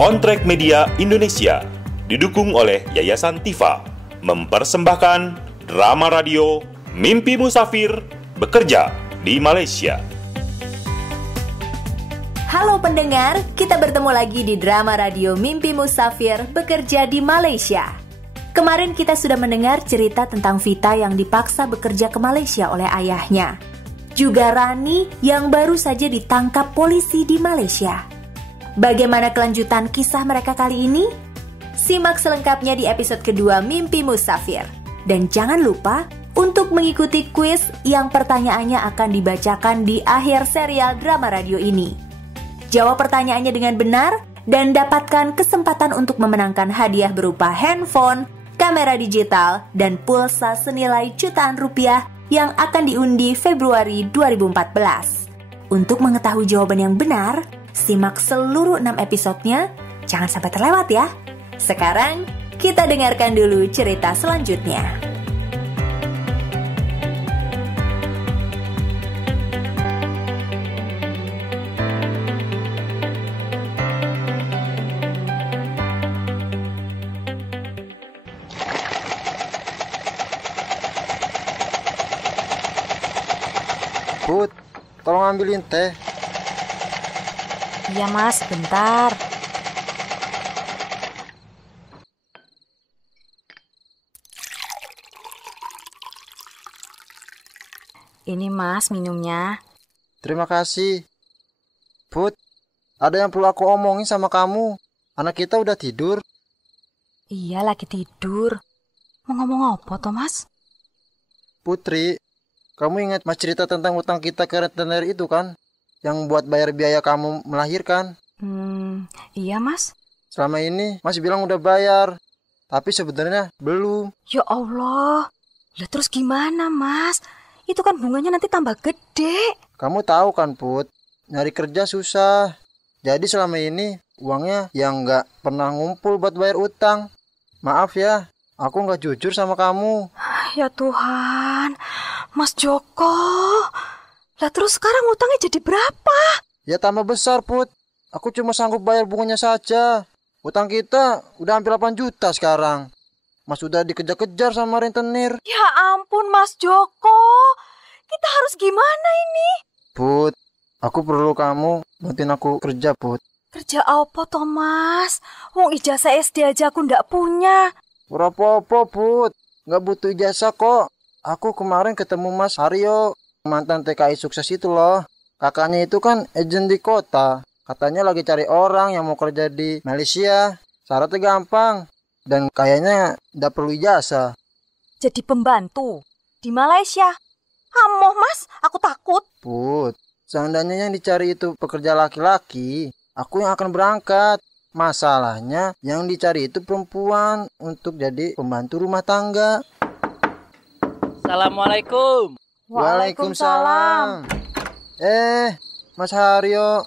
On Track Media Indonesia didukung oleh Yayasan Tifa mempersembahkan drama radio Mimpi Musafir bekerja di Malaysia. Halo pendengar, kita bertemu lagi di drama radio Mimpi Musafir bekerja di Malaysia. Kemarin kita sudah mendengar cerita tentang Vita yang dipaksa bekerja ke Malaysia oleh ayahnya. Juga Rani yang baru saja ditangkap polisi di Malaysia. Bagaimana kelanjutan kisah mereka kali ini? Simak selengkapnya di episode kedua Mimpi Musafir. Dan jangan lupa untuk mengikuti kuis yang pertanyaannya akan dibacakan di akhir serial drama radio ini. Jawab pertanyaannya dengan benar dan dapatkan kesempatan untuk memenangkan hadiah berupa handphone, kamera digital, dan pulsa senilai jutaan rupiah yang akan diundi Februari 2014. Untuk mengetahui jawaban yang benar, simak seluruh 6 episodenya, jangan sampai terlewat ya. Sekarang, kita dengarkan dulu cerita selanjutnya. Put, tolong ambilin teh. Iya mas, bentar. Ini mas minumnya. Terima kasih. Put, ada yang perlu aku omongin sama kamu. Anak kita udah tidur. Iya lagi tidur. Mau ngomong apa toh mas? Putri, kamu ingat mas cerita tentang utang kita ke rentenir itu kan? Yang buat bayar biaya kamu melahirkan. Iya mas. Selama ini mas bilang udah bayar, tapi sebenarnya belum. Ya Allah, lah terus gimana mas? Itu kan bunganya nanti tambah gede. Kamu tahu kan Put, nyari kerja susah. Jadi selama ini uangnya yang nggak pernah ngumpul buat bayar utang. Maaf ya, aku nggak jujur sama kamu. Ya Tuhan, Mas Joko. Lah terus sekarang utangnya jadi berapa? Ya tambah besar Put. Aku cuma sanggup bayar bunganya saja. Utang kita udah hampir 8 juta sekarang. Mas udah dikejar-kejar sama rentenir. Ya ampun Mas Joko. Kita harus gimana ini? Put, aku perlu kamu bantuin aku kerja Put. Kerja apa toh Mas? Wong ijazah SD aja aku ndak punya. Apa-apa Put, nggak butuh ijazah kok. Aku kemarin ketemu Mas Haryo, mantan TKI sukses itu loh. Kakaknya itu kan agen di kota. Katanya lagi cari orang yang mau kerja di Malaysia. Syaratnya gampang. Dan kayaknya nggak perlu ijazah. Jadi pembantu di Malaysia? Amoh mas, aku takut. Put, seandainya yang dicari itu pekerja laki-laki, aku yang akan berangkat. Masalahnya yang dicari itu perempuan untuk jadi pembantu rumah tangga. Assalamualaikum. Waalaikumsalam. Mas Haryo.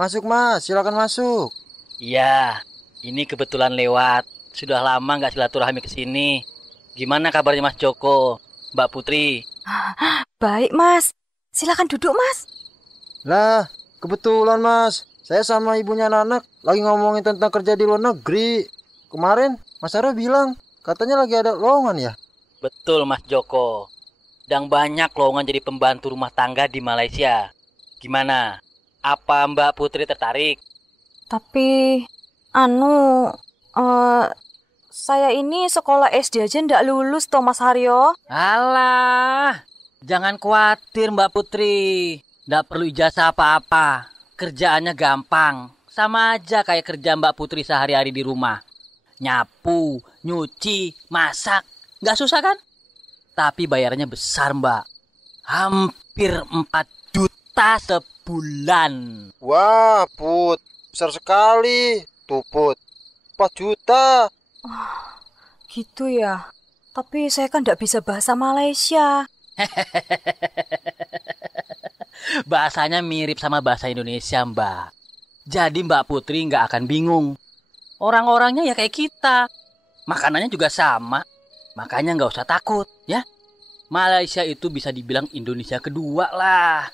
Masuk mas, silakan masuk. Iya, ini kebetulan lewat. Sudah lama nggak silaturahmi ke sini. Gimana kabarnya Mas Joko, Mbak Putri? Baik mas, silakan duduk mas. Lah, kebetulan mas. Saya sama ibunya anak lagi ngomongin tentang kerja di luar negeri. Kemarin Mas Haryo bilang katanya lagi ada lowongan ya? Betul Mas Joko. Dan banyak lowongan jadi pembantu rumah tangga di Malaysia. Gimana? Apa Mbak Putri tertarik? Tapi, saya ini sekolah SD aja ndak lulus toh Mas Haryo. Alah, jangan khawatir Mbak Putri. Nggak perlu ijazah apa-apa. Kerjaannya gampang. Sama aja kayak kerja Mbak Putri sehari-hari di rumah. Nyapu, nyuci, masak. Nggak susah kan? Tapi bayarnya besar Mbak. Hampir 4 juta sebulan. Wah, Put. Besar sekali. Tuh, Put. 4 juta. Gitu ya. Tapi saya kan nggak bisa bahasa Malaysia. Bahasanya mirip sama bahasa Indonesia, Mbak. Jadi Mbak Putri nggak akan bingung. Orang-orangnya ya kayak kita. Makanannya juga sama. Makanya nggak usah takut, ya. Malaysia itu bisa dibilang Indonesia kedua lah.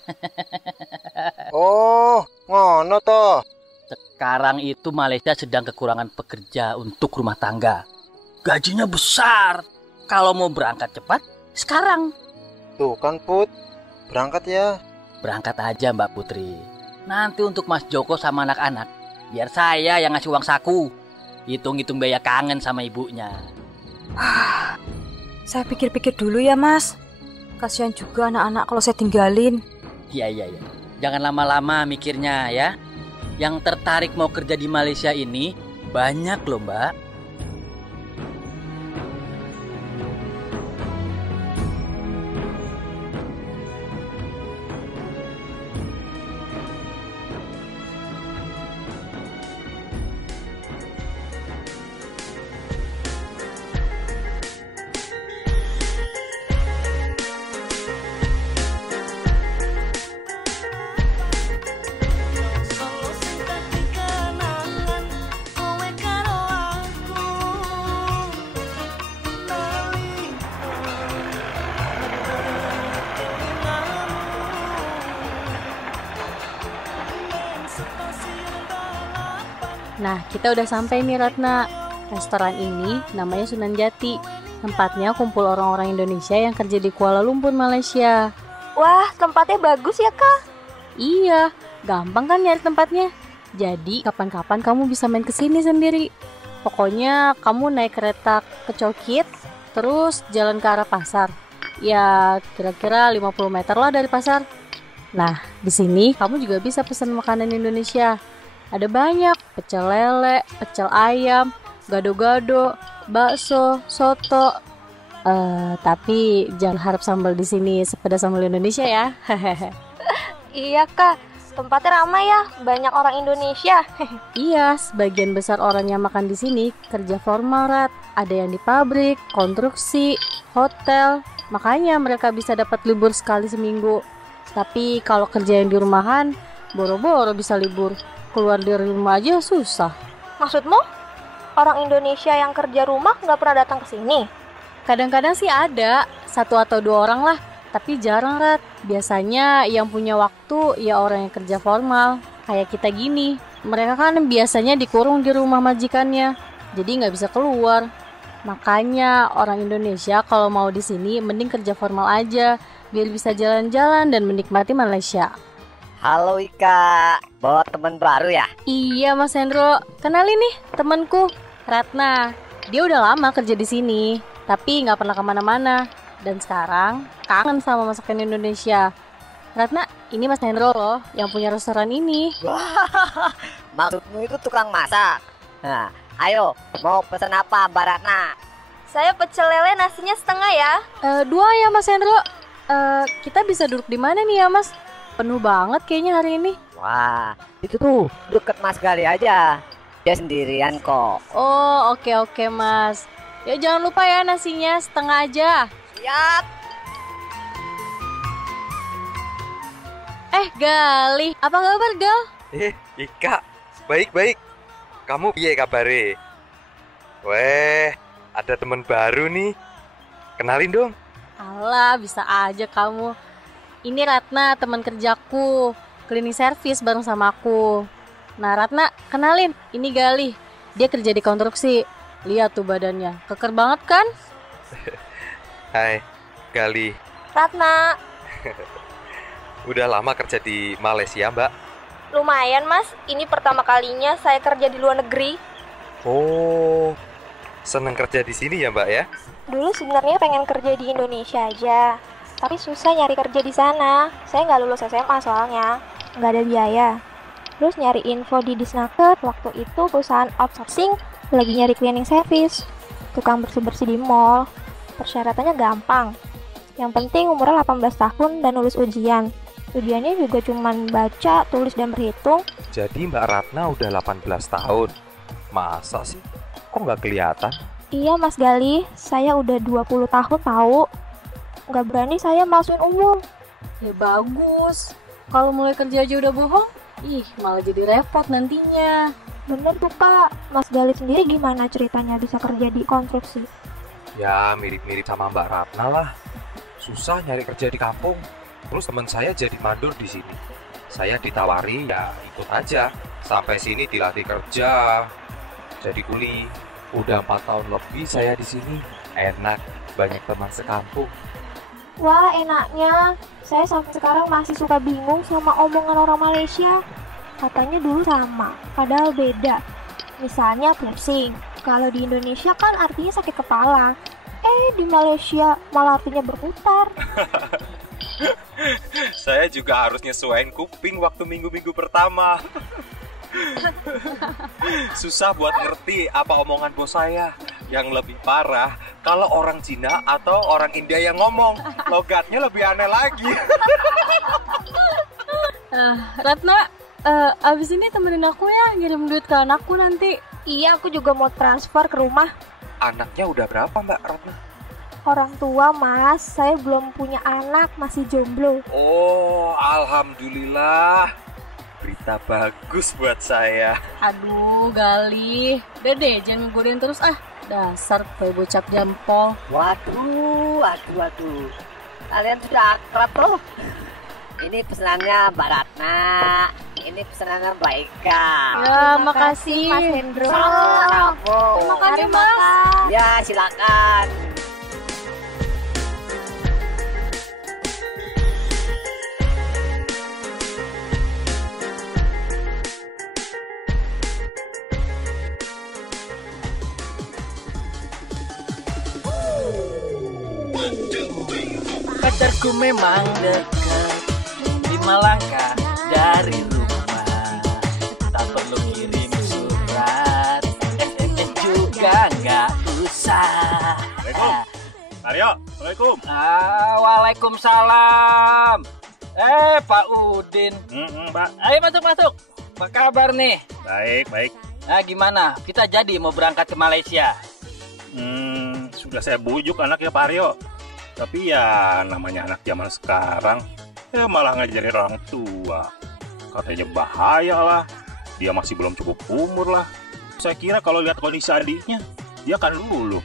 Oh, ngono toh. Sekarang itu Malaysia sedang kekurangan pekerja untuk rumah tangga. Gajinya besar. Kalau mau berangkat cepat, sekarang. Tuh kan Put, berangkat ya. Berangkat aja Mbak Putri. Nanti untuk Mas Joko sama anak-anak, biar saya yang ngasih uang saku. Hitung-hitung biaya kangen sama ibunya. Saya pikir-pikir dulu ya Mas. Kasihan juga anak-anak kalau saya tinggalin. Iya. Jangan lama-lama mikirnya ya. Yang tertarik mau kerja di Malaysia ini banyak loh Mbak. Nah, kita udah sampai nih Ratna. Restoran ini namanya Sunan Jati. Tempatnya kumpul orang-orang Indonesia yang kerja di Kuala Lumpur, Malaysia. Wah, tempatnya bagus ya Kak? Iya, gampang kan nyari tempatnya. Jadi, kapan-kapan kamu bisa main kesini sendiri. Pokoknya kamu naik kereta ke Cokit, terus jalan ke arah pasar. Ya, kira-kira 50 meter lah dari pasar. Nah, di sini kamu juga bisa pesan makanan Indonesia. Ada banyak, pecel lele, pecel ayam, gado-gado, bakso, soto. Tapi jangan harap sambal di sini sepedas sambal Indonesia ya. Iya Kak, tempatnya ramai ya, banyak orang Indonesia. Iya, sebagian besar orang yang makan di sini kerja formal, Rat. Ada yang di pabrik, konstruksi, hotel. Makanya mereka bisa dapat libur sekali seminggu. Tapi kalau kerja yang di rumahan, boro-boro bisa libur. Keluar dari rumah aja susah. Maksudmu? Orang Indonesia yang kerja rumah nggak pernah datang ke sini? Kadang-kadang sih ada, 1 atau 2 orang lah. Tapi jarang, Rat. Biasanya yang punya waktu ya orang yang kerja formal. Kayak kita gini. Mereka kan biasanya dikurung di rumah majikannya. Jadi nggak bisa keluar. Makanya orang Indonesia kalau mau di sini mending kerja formal aja. Biar bisa jalan-jalan dan menikmati Malaysia. Halo Ika, bawa teman baru ya? Iya Mas Hendro, kenalin nih temanku Ratna. Dia udah lama kerja di sini, tapi nggak pernah kemana-mana. Dan sekarang kangen sama masakan Indonesia. Ratna, ini Mas Hendro loh, yang punya restoran ini. Wah, maksudmu itu tukang masak? Nah, ayo, mau pesan apa Mbak Ratna? Saya pecel lele nasinya setengah ya. 2 ya Mas Hendro. Kita bisa duduk di mana nih ya Mas? Penuh banget kayaknya hari ini. Wah, itu tuh deket Mas Gali aja. Dia sendirian kok. Oh, oke Mas. Ya jangan lupa ya nasinya setengah aja. Siap. Gali, apa kabar Gal? Ika, baik. Kamu piye kabare? Weh, ada teman baru nih. Kenalin dong. Alah, bisa aja kamu. Ini Ratna, teman kerjaku, cleaning service bareng sama aku. Nah Ratna, kenalin, ini Gali. Dia kerja di konstruksi. Lihat tuh badannya, keker banget kan? Hai, Gali. Ratna. Udah lama kerja di Malaysia, Mbak? Lumayan Mas, ini pertama kalinya saya kerja di luar negeri. Oh, seneng kerja di sini ya Mbak ya? Dulu sebenarnya pengen kerja di Indonesia aja, tapi susah nyari kerja di sana. Saya nggak lulus SMA soalnya, nggak ada biaya. Terus nyari info di Disnaker, waktu itu perusahaan outsourcing lagi nyari cleaning service, tukang bersih-bersih di mall. Persyaratannya gampang. Yang penting umurnya 18 tahun dan lulus ujian. Ujiannya juga cuman baca, tulis, dan berhitung. Jadi Mbak Ratna udah 18 tahun. Masa sih? Kok nggak kelihatan? Iya Mas Gali, saya udah 20 tahun tahu. Nggak berani saya masukin umur. Ya bagus. Kalau mulai kerja aja udah bohong, malah jadi repot nantinya. Bener tuh Pak. Mas Gali sendiri gimana ceritanya bisa kerja di konstruksi? Ya mirip-mirip sama Mbak Ratna lah. susah nyari kerja di kampung. Terus teman saya jadi mandor di sini. Saya ditawari, ya ikut aja. Sampai sini dilatih kerja, jadi kuli. Udah 4 tahun lebih saya di sini. Enak, banyak teman sekampung. Wah, enaknya. Saya sampai sekarang masih suka bingung sama omongan orang Malaysia. Katanya dulu sama, padahal beda. Misalnya pusing. Kalau di Indonesia kan artinya sakit kepala. Di Malaysia malah artinya berputar. Saya juga harus nyesuaiin kuping waktu minggu-minggu pertama. Susah buat ngerti apa omongan bos saya. Yang lebih parah, kalau orang Cina atau orang India yang ngomong, logatnya lebih aneh lagi. Ratna, abis ini temenin aku ya, ngirim duit ke anakku nanti. Iya, aku juga mau transfer ke rumah. Anaknya udah berapa Mbak Ratna? Orang tua, Mas. Saya belum punya anak, masih jomblo. Oh, alhamdulillah. Berita bagus buat saya. Aduh, Gali. Udah deh, jangan ngegodain terus ah. Dasar kayak bocap jempol. Waduh. Kalian sudah akrab loh. Ini pesanannya Mbak Ratna. Ini pesanannya Mbak Ika. Ya, makasih Mas Hendro. Terima kasih, Mas. Ya, silakan. Pacarku memang dekat 5 langkah dari rumah. Tak perlu kirim surat, SMS juga nggak usah. Assalamualaikum. Aryo, Assalamualaikum. Waalaikumsalam. Pak Udin. Pak. Ayo masuk. Apa kabar nih? Baik. Nah, gimana? Kita jadi mau berangkat ke Malaysia. Sudah saya bujuk anaknya Pak Aryo. Tapi ya namanya anak zaman sekarang, ya malah ngajarin orang tua. Katanya bahaya lah, dia masih belum cukup umur lah. Saya kira kalau lihat kondisi adiknya, dia akan luluh.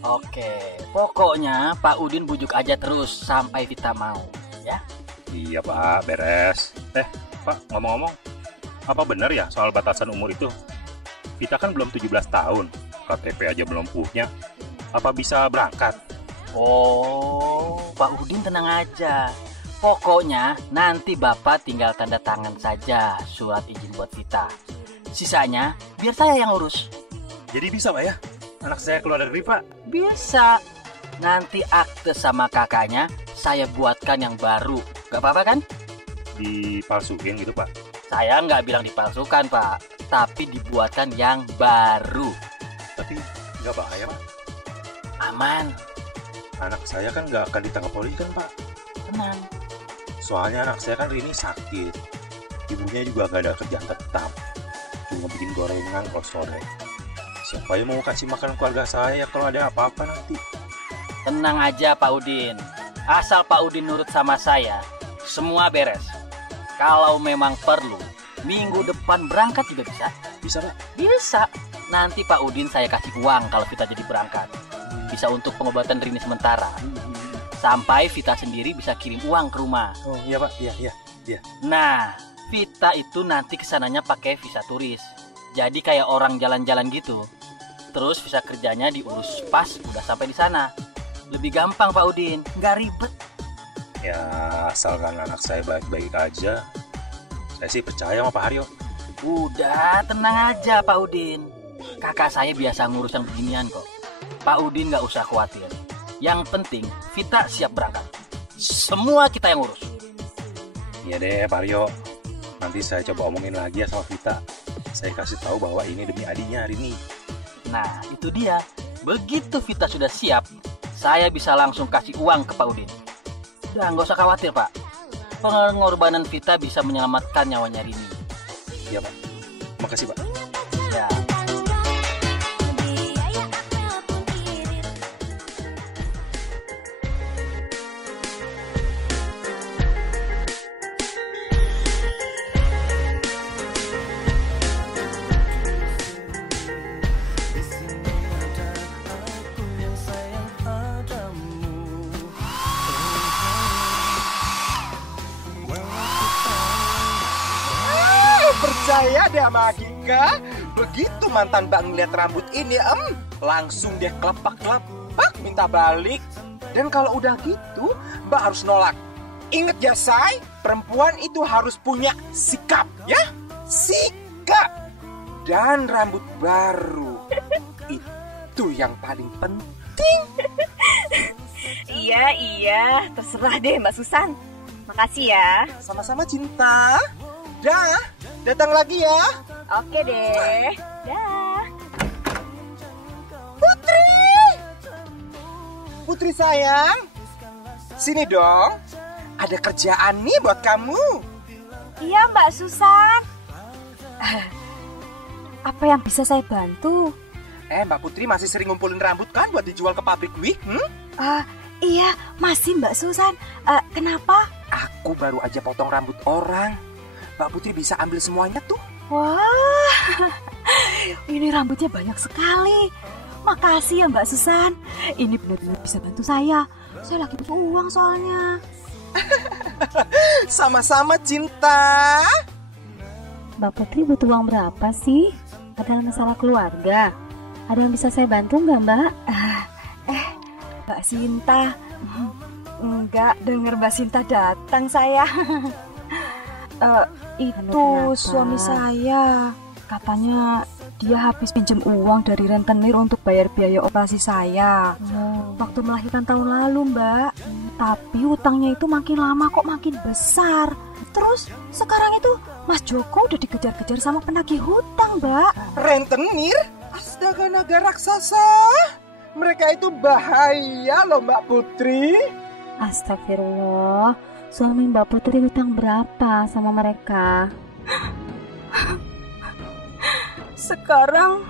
Oke, pokoknya Pak Udin bujuk aja terus sampai Vita mau, ya? Iya Pak, beres. Pak, ngomong-ngomong, apa benar ya soal batasan umur itu? Vita kan belum 17 tahun, KTP aja belum punya. Apa bisa berangkat? Oh, Pak Udin tenang aja. Pokoknya nanti Bapak tinggal tanda tangan saja surat izin buat Vita. Sisanya biar saya yang urus. Jadi bisa Pak ya? Anak saya keluar dari Pak? Bisa. Nanti akte sama kakaknya saya buatkan yang baru. Gak apa-apa kan? Dipalsuin gitu Pak? Saya nggak bilang dipalsukan Pak, tapi dibuatkan yang baru. Tapi nggak bahaya Pak? Aman. Anak saya kan nggak akan ditangkap polisi kan Pak? Tenang. Soalnya anak saya kan Rini sakit. Ibunya juga nggak ada kerjaan tetap. Cuma bikin gorengan kalau sore. Siapa yang mau kasih makan keluarga saya kalau ada apa-apa nanti? Tenang aja Pak Udin. Asal Pak Udin nurut sama saya, semua beres. Kalau memang perlu, minggu depan berangkat juga bisa. Bisa Pak? Bisa. Nanti Pak Udin saya kasih uang kalau Vita jadi berangkat. Bisa untuk pengobatan Rini sementara. Sampai Vita sendiri bisa kirim uang ke rumah. Oh iya Pak, iya. Nah, Vita itu nanti kesananya pakai visa turis. Jadi kayak orang jalan-jalan gitu. Terus visa kerjanya diurus pas udah sampai di sana. Lebih gampang Pak Udin, nggak ribet. Ya asalkan anak saya baik-baik aja. Saya sih percaya sama Pak Haryo. Udah, tenang aja Pak Udin. Kakak saya biasa ngurus yang beginian kok. Pak Udin nggak usah khawatir. Yang penting Vita siap berangkat. Semua kita yang urus. Iya deh Pak Haryo. Nanti saya coba omongin lagi ya sama Vita. Saya kasih tahu bahwa ini demi adiknya hari ini. Nah, itu dia. Begitu Vita sudah siap, saya bisa langsung kasih uang ke Pak Udin. Udah, nggak usah khawatir Pak. Pengorbanan Vita bisa menyelamatkan nyawanya Rini. Iya Pak. Makasih Pak. Ya. percaya deh sama Agika. Begitu mantan Mbak ngeliat rambut ini, langsung dia kelepak-kelepak minta balik. Dan kalau udah gitu, Mbak harus nolak. Ingat ya, Say, perempuan itu harus punya sikap, ya? Sikap. Dan rambut baru. Itu yang paling penting. Iya, terserah deh Mbak Susan. Makasih ya. Sama-sama, Cinta. Dah, datang lagi ya. Oke deh. Dah. Putri sayang, sini dong. Ada kerjaan nih buat kamu. Iya Mbak Susan. Apa yang bisa saya bantu? Mbak Putri masih sering ngumpulin rambut kan buat dijual ke pabrik wig? Iya, masih Mbak Susan. Kenapa? Aku baru aja potong rambut orang. Mbak Putri bisa ambil semuanya tuh. Wah, ini rambutnya banyak sekali. Makasih ya Mbak Susan. Ini benar-benar bisa bantu saya. Saya lagi butuh uang soalnya. Sama-sama, Cinta. Mbak Putri butuh uang berapa sih? Ada masalah keluarga? Ada yang bisa saya bantu nggak, Mbak? Mbak Sinta. Enggak, dengar Mbak Sinta datang saya. Itu suami saya. Katanya dia habis pinjam uang dari rentenir untuk bayar biaya operasi saya. Waktu melahirkan tahun lalu, Mbak. Tapi utangnya itu makin lama kok makin besar. Terus sekarang itu Mas Joko udah dikejar-kejar sama penagih hutang, Mbak. Rentenir? Astaga, naga raksasa. Mereka itu bahaya loh, Mbak Putri. Astagfirullah. Suami Mbak Putri hutang berapa sama mereka? Sekarang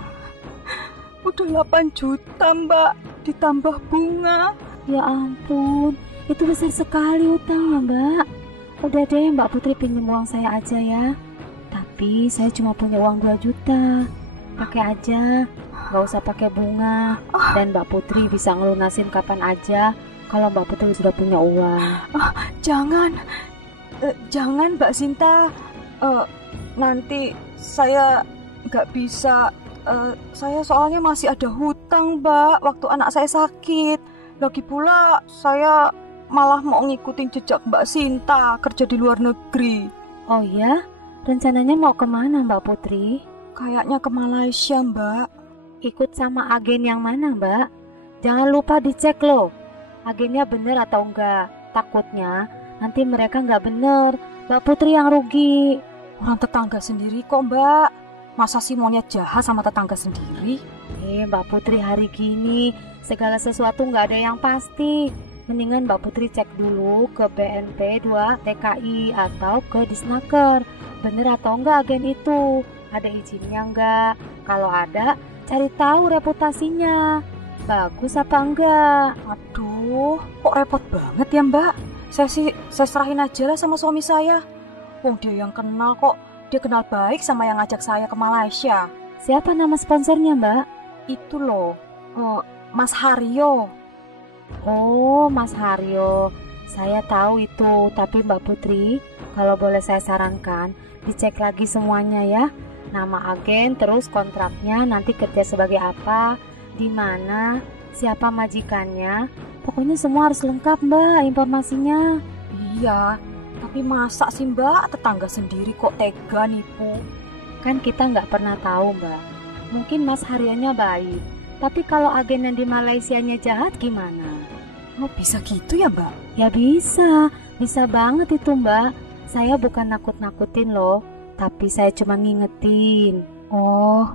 udah 8 juta, Mbak. Ditambah bunga. Ya ampun, itu besar sekali utangnya, Mbak. Udah deh, Mbak Putri pinjam uang saya aja ya. Tapi saya cuma punya uang 2 juta. Pakai aja, nggak usah pakai bunga. Dan Mbak Putri bisa ngelunasin kapan aja kalau Mbak Putri sudah punya uang. Jangan Mbak Sinta. Nanti saya nggak bisa. Saya soalnya masih ada hutang, Mbak, waktu anak saya sakit. Lagi pula saya malah mau ngikutin jejak Mbak Sinta kerja di luar negeri. Oh ya? Rencananya mau kemana, Mbak Putri? Kayaknya ke Malaysia, Mbak. Ikut sama agen yang mana, Mbak? Jangan lupa dicek loh, agennya bener atau enggak. Takutnya nanti mereka nggak bener, Mbak Putri yang rugi. Orang tetangga sendiri kok, Mbak. Masa sih monyet jahat sama tetangga sendiri? Mbak Putri, hari gini segala sesuatu nggak ada yang pasti. Mendingan Mbak Putri cek dulu ke BNP 2 TKI atau ke Disnaker. Bener atau enggak agen itu? Ada izinnya enggak? Kalau ada, cari tahu reputasinya. Bagus apa enggak? Aduh, kok repot banget ya, Mbak? Saya serahin aja lah sama suami saya. Wong dia yang kenal kok. Dia kenal baik sama yang ngajak saya ke Malaysia. Siapa nama sponsornya, Mbak? Itu loh, Mas Haryo. Oh, Mas Haryo. Saya tahu itu, tapi Mbak Putri, kalau boleh saya sarankan, dicek lagi semuanya ya. Nama agen, terus kontraknya, nanti kerja sebagai apa, di mana, siapa majikannya. Pokoknya semua harus lengkap, Mbak, informasinya. Iya, tapi masa sih, Mbak, tetangga sendiri kok tega nipu? Kan kita nggak pernah tahu, Mbak. Mungkin Mas Haryonya baik, tapi kalau agen yang di Malaysianya jahat gimana? Oh, bisa gitu ya, Mbak? Ya bisa banget itu, Mbak. Saya bukan nakut-nakutin loh, tapi saya cuma ngingetin. Oh,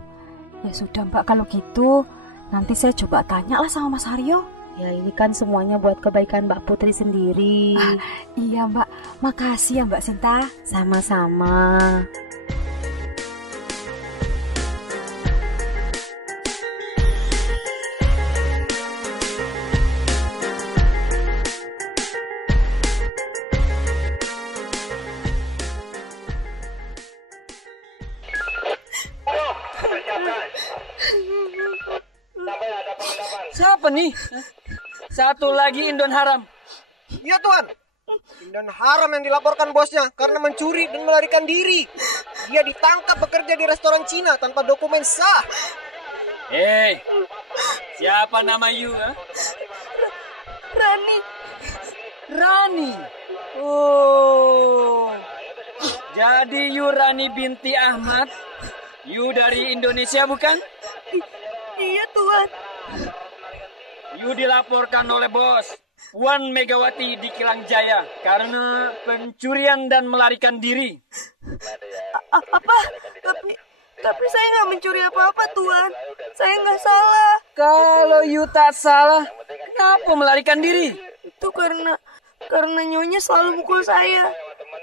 ya sudah, Mbak, kalau gitu nanti saya coba tanya lah sama Mas Haryo. Ya ini kan semuanya buat kebaikan Mbak Putri sendiri. Iya, Mbak. Makasih ya, Mbak Sinta. Sama-sama. Siapa nih? Satu lagi Indon Haram. Iya, Tuan. Indon Haram yang dilaporkan bosnya karena mencuri dan melarikan diri. Dia ditangkap bekerja di restoran Cina tanpa dokumen sah. Hei, siapa nama you? Rani. Rani? Oh, jadi you Rani binti Ahmad? You dari Indonesia bukan? Iya, Tuan. You dilaporkan oleh bos Puan Megawati di Kilang Jaya karena pencurian dan melarikan diri. Apa? Tapi saya nggak mencuri apa-apa, Tuan. Saya nggak salah. Kalau you tak salah, kenapa melarikan diri? Itu karena Nyonya selalu mukul saya,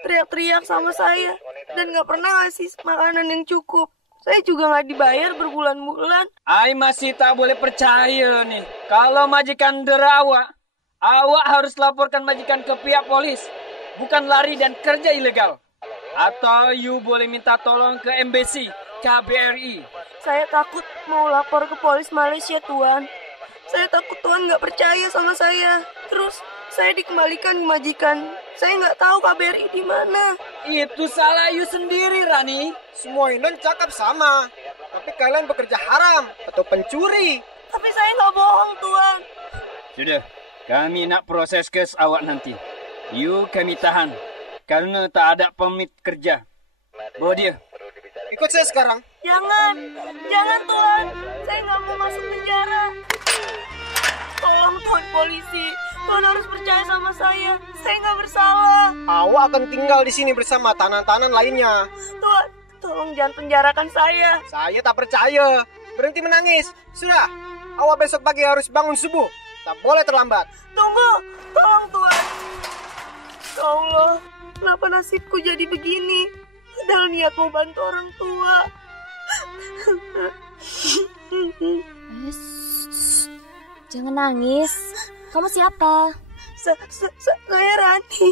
teriak-teriak sama saya, dan nggak pernah ngasih makanan yang cukup. Saya juga nggak dibayar berbulan-bulan. Ai masih tak boleh percaya nih. Kalau majikan derawak, awak harus laporkan majikan ke pihak polis. Bukan lari dan kerja ilegal. Atau you boleh minta tolong ke embassy KBRI. Saya takut mau lapor ke polis Malaysia, Tuan. Saya takut Tuan nggak percaya sama saya. Terus saya dikembalikan ke majikan. Saya nggak tahu KBRI di mana. Itu salah you sendiri, Rani. Semua Indon cakap sama. Tapi kalian bekerja haram atau pencuri. Tapi saya nggak bohong, Tuan. Sudah, kami nak proses kes awak nanti. You kami tahan karena tak ada permit kerja. Bawa dia. Ikut saya sekarang. Jangan Tuan. Saya nggak mau masuk penjara. Tolong Tuan polisi. Tuan harus percaya sama saya. Saya nggak bersalah. Awak akan tinggal di sini bersama tahanan-tahanan lainnya. Tuan, tolong jangan penjarakan saya. Saya tak percaya. Berhenti menangis. Sudah. Awak besok pagi harus bangun subuh. Tak boleh terlambat. Tunggu. Tolong Tuan. Ya Allah, kenapa nasibku jadi begini? Padahal niat mau bantu orang tua. Jangan nangis. Kamu siapa? Saya Rani.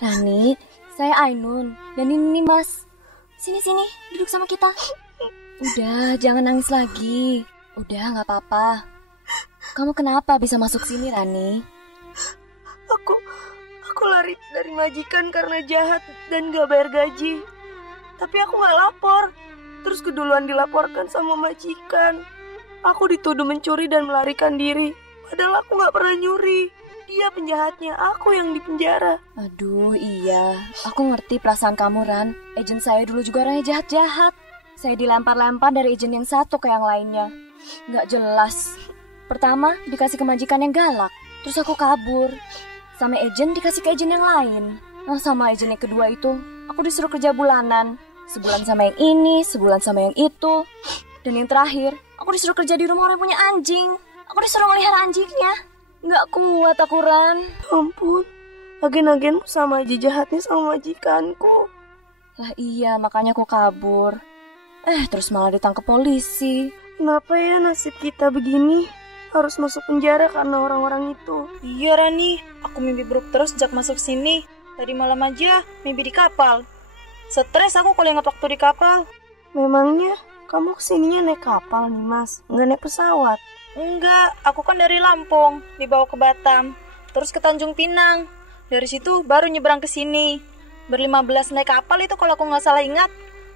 Rani, saya Ainun. Dan ini Mas. Sini, duduk sama kita. Udah, jangan nangis lagi. Udah, nggak apa-apa. Kamu kenapa bisa masuk sini, Rani? Aku lari dari majikan karena jahat dan gak bayar gaji. Tapi aku gak lapor. Terus keduluan dilaporkan sama majikan. Aku dituduh mencuri dan melarikan diri. Padahal aku gak pernah nyuri. Dia penjahatnya, aku yang dipenjara. Aduh, iya. Aku ngerti perasaan kamu, Ran. Agen saya dulu juga orangnya jahat-jahat. Saya dilempar-lempar dari agen yang satu ke yang lainnya. Gak jelas. Pertama, dikasih ke majikan yang galak. Terus aku kabur. Sama agen dikasih ke agen yang lain. Nah, sama agen yang kedua itu, aku disuruh kerja bulanan. Sebulan sama yang ini, sebulan sama yang itu. Dan yang terakhir, aku disuruh kerja di rumah orang yang punya anjing. Aku disuruh melihara anjingnya. Nggak kuat aku, Ran. Ampun, agen-agenmu sama aja jahatnya sama majikanku. Lah iya, makanya aku kabur. Terus malah ditangkap polisi. Kenapa ya nasib kita begini? Harus masuk penjara karena orang-orang itu. Iya, Rani. Aku mimpi buruk terus sejak masuk sini. Tadi malam aja mimpi di kapal. Stres aku kalau ingat waktu di kapal. Memangnya kamu kesininya naik kapal nih, Mas? Nggak naik pesawat? Enggak, aku kan dari Lampung, dibawa ke Batam, terus ke Tanjung Pinang. Dari situ baru nyebrang ke sini. Ber-15 naik kapal itu kalau aku nggak salah ingat.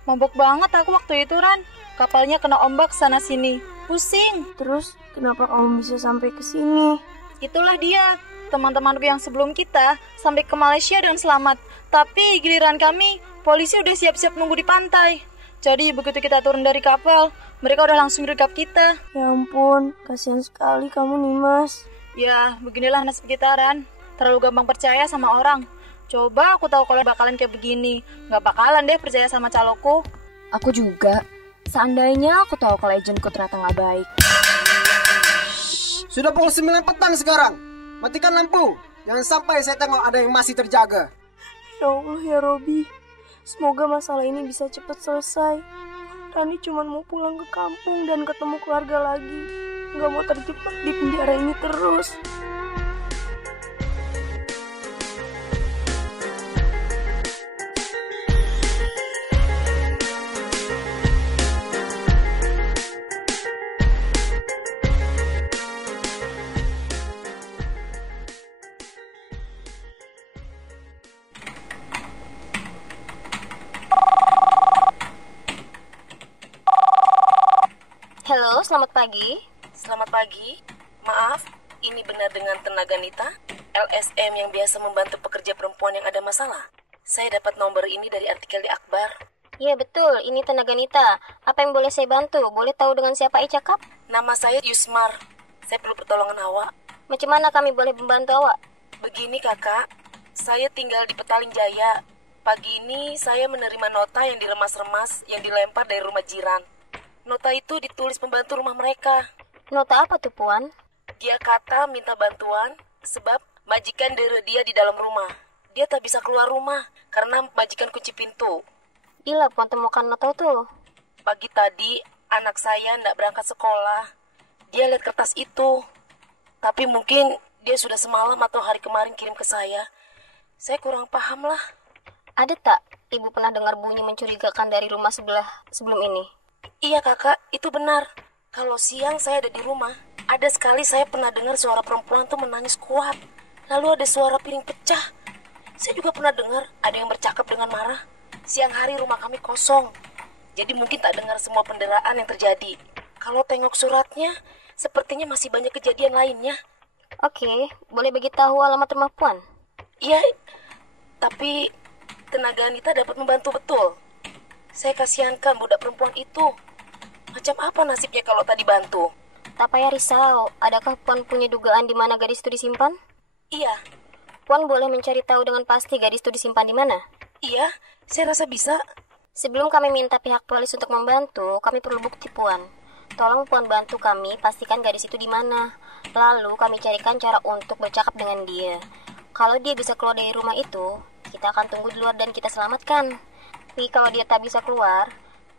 Mabok banget aku waktu itu, Ran. Kapalnya kena ombak sana-sini. Pusing. Terus kenapa kamu bisa sampai ke sini? Itulah dia, teman-temanku yang sebelum kita sampai ke Malaysia dengan selamat. Tapi giliran kami, polisi udah siap-siap nunggu di pantai. Jadi begitu kita turun dari kapal, mereka udah langsung rekap kita. Ya ampun, kasihan sekali kamu nih, Mas. Ya, beginilah nasib kita, Ran. Terlalu gampang percaya sama orang. Coba aku tahu kalau bakalan kayak begini. Nggak bakalan deh percaya sama caloku. Aku juga. Seandainya aku tahu kalau agenku ternyata nggak baik. Sudah pukul 9 petang sekarang. Matikan lampu. Jangan sampai saya tengok ada yang masih terjaga. Ya Allah ya Robi. Semoga masalah ini bisa cepat selesai. Rani cuma mau pulang ke kampung dan ketemu keluarga lagi. Nggak mau terjebak di penjara ini terus. selamat pagi. Selamat pagi. Maaf, ini benar dengan Tenaga Nita, LSM yang biasa membantu pekerja perempuan yang ada masalah. Saya dapat nomor ini dari artikel di Akbar. Iya betul, ini Tenaga Nita. Apa yang boleh saya bantu? Boleh tahu dengan siapa cakap? Nama saya Yusmar. Saya perlu pertolongan awak. Macam mana kami boleh membantu awak? Begini kakak, saya tinggal di Petaling Jaya. Pagi ini saya menerima nota yang diremas-remas yang dilempar dari rumah jiran. Nota itu ditulis pembantu rumah mereka. Nota apa tuh, Puan? Dia kata minta bantuan sebab majikan dere dia di dalam rumah. Dia tak bisa keluar rumah karena majikan kunci pintu. Gila, Puan temukan nota itu. Pagi tadi anak saya ndak berangkat sekolah. Dia lihat kertas itu. Tapi mungkin dia sudah semalam atau hari kemarin kirim ke saya. Saya kurang paham lah. Ada tak ibu pernah dengar bunyi mencurigakan dari rumah sebelah sebelum ini? Iya kakak, itu benar. Kalau siang saya ada di rumah, ada sekali saya pernah dengar suara perempuan tuh menangis kuat. Lalu ada suara piring pecah. Saya juga pernah dengar ada yang bercakap dengan marah. Siang hari rumah kami kosong. Jadi mungkin tak dengar semua penderaan yang terjadi. Kalau tengok suratnya, sepertinya masih banyak kejadian lainnya. Oke, boleh bagi tahu alamat rumah Puan? Iya, tapi Tenaga Nita dapat membantu betul. Saya kasihankan budak perempuan itu. Macam apa nasibnya kalau tadi bantu? Tak payah risau. Adakah Puan punya dugaan di mana gadis itu disimpan? Iya. Puan boleh mencari tahu dengan pasti gadis itu disimpan di mana? Iya, saya rasa bisa. Sebelum kami minta pihak polis untuk membantu, kami perlu bukti, Puan. Tolong Puan bantu kami pastikan gadis itu di mana. Lalu kami carikan cara untuk bercakap dengan dia. Kalau dia bisa keluar dari rumah itu, kita akan tunggu di luar dan kita selamatkan. Tapi kalau dia tak bisa keluar,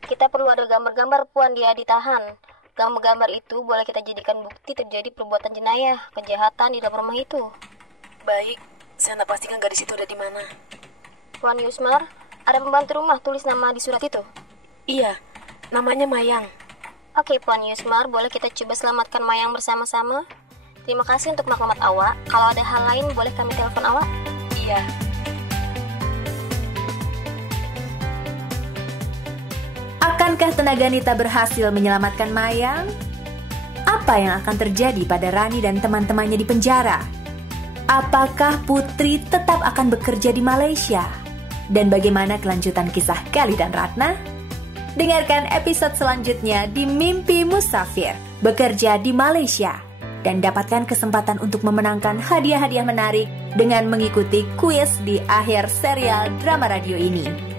kita perlu ada gambar-gambar Puan dia ditahan. Gambar-gambar itu boleh kita jadikan bukti terjadi perbuatan jenayah, kejahatan di dalam rumah itu. Baik, saya nak pastikan gadis itu ada di mana. Puan Yusmar, ada pembantu rumah tulis nama di surat itu? Iya, namanya Mayang. Oke, Puan Yusmar, boleh kita coba selamatkan Mayang bersama-sama? Terima kasih untuk maklumat awak. Kalau ada hal lain, boleh kami telepon awak? Iya. Akankah Tenaga Nita berhasil menyelamatkan Mayang? Apa yang akan terjadi pada Rani dan teman-temannya di penjara? Apakah Putri tetap akan bekerja di Malaysia? Dan bagaimana kelanjutan kisah Gali dan Ratna? Dengarkan episode selanjutnya di Mimpi Musafir, bekerja di Malaysia. Dan dapatkan kesempatan untuk memenangkan hadiah-hadiah menarik dengan mengikuti kuis di akhir serial drama radio ini.